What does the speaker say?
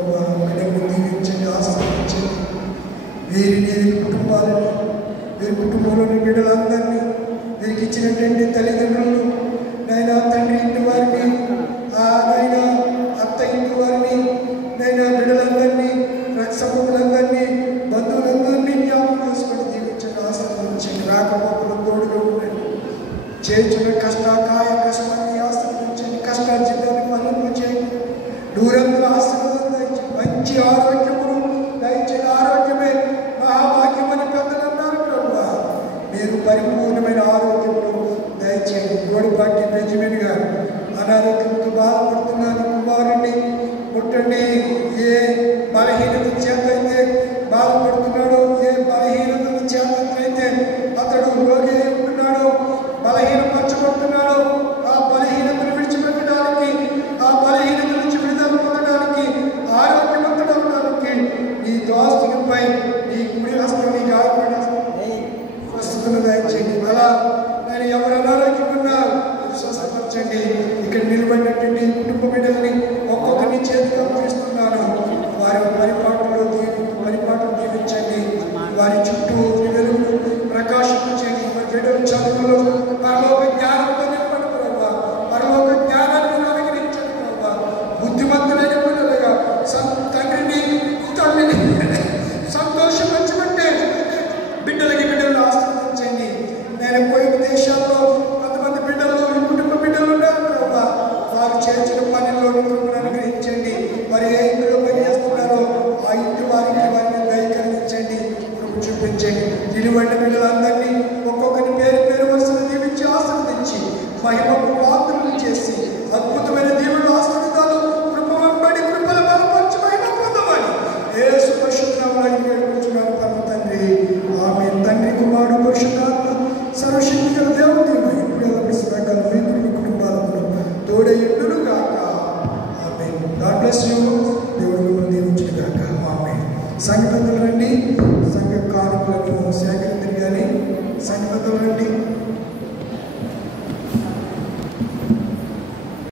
ప్రభా బిడ్డలను దీవించండి, ఆశీర్వదించండి. వీరి కుటుంబాలని, వీరి కుటుంబంలోని బిడ్డలందరినీ, వీరికి ఇచ్చినటువంటి తల్లిదండ్రులను నైనా తండ్రి ఇంటి వారిని, నైనా అత్త ఇంటి వారిని, నైనా బిడ్డలందరినీ, రక్షకులందరినీ, బంధువులందరినీ జ్ఞాపకం చేసుకొని దీవించండి, ఆశీర్వదించండి. రాకపోకలు తోడుగా ఉండండి. చేర్చిన కాయ కష్టాన్ని ఆశీర్వదించండి. కష్టార్జితాన్ని పనులు చేయండి. దూరంగా ఆశీర్వాదం దయచేయండి. మంచి ఆరోగ్యమును దయచేయండి. ఆరోగ్యమే మహాభాగ్యమని పెద్దలు అన్నారు ప్రభు. మీరు పరిపూర్ణమైన ఆరోగ్యమును దయచేయండి. గోడిపాటి బెంజమిన్ గారు అనారోగ్యంతో బాధపడుతున్నారు. కుమారుడిని ముట్టండి. ఏ బలహీనత చేత అయితే బాధపడుతున్నాడో, ఏ బలహీనత చేత అయితే అతడు రోగి ఉంటున్నాడో, బలహీనపరచబడుతున్నాడో, ఆ బలహీనతను విడిచిపెట్టడానికి, ఆ బలహీనత నుంచి విడుదల పొందడానికి, ఆరోగ్యవంతుడవడానికి నీ దోస్తులపై నీ కుడి హస్తం, నీ గాయపడిన స్వస్థతను దయచేయండి. అలా నేను ఎవరు అనారోగ్యం ఉన్నారు స్వస్థపరచండి. ఇక్కడ నిలబడినటువంటి కుటుంబ బిడ్డల్ని ఒక్కొక్కరిని చేతిగా అప్పగిస్తున్నాను. వారి పరిపాటలు దీవించండి. వారి చుట్టూ వెలుగు ప్రకాశించండి. బిడ్డలు చదువులో పరలోక జ్ఞానంతో నింపండి ప్రభా. పరలోక జ్ఞానాన్ని అనుగ్రహించండి ప్రభా. బుద్ధిమంతులైన బిడ్డలుగా తండ్రిని తల్లిని సంతోషపరచమంటే బిడ్డలు ఆశీర్వదించండి. నేను పోయి దేశాల్లో కొంతమంది బిడ్డలు, కుటుంబ బిడ్డలు ఉన్నారు ప్రభా. వారు చేసిన పనిలో అనుగ్రహించండి. వారు ఏ ఇంట్లో పని చేస్తున్నారో ఆ ఇంటి వారిని దయకరించండి, చూపించండి. నిలువండి బిడ్డలందరినీ ఒక్కొక్కరి పేరు వరుసను దీవించి ఆశీర్వదించి మహిమకు పాత్రలు చేసి అద్భుతమైన దీవులు ఆశీర్వాదాలు కృపవంబడి కృపల బలపరచమైన పొందమని యేసు పరిశుద్ధనామములో వేడుకుంటున్నాను పరమ తండ్రి. ఆమేన్. తండ్రి, కుమారుడు, పరిశుద్ధాత్మ సర్వశక్తి గల దేవుడు ఇప్పుడు లభిస్తున్నాడు. మీ కుటుంబాలను తోడయుండును గాక. ఆమేన్. God bless you.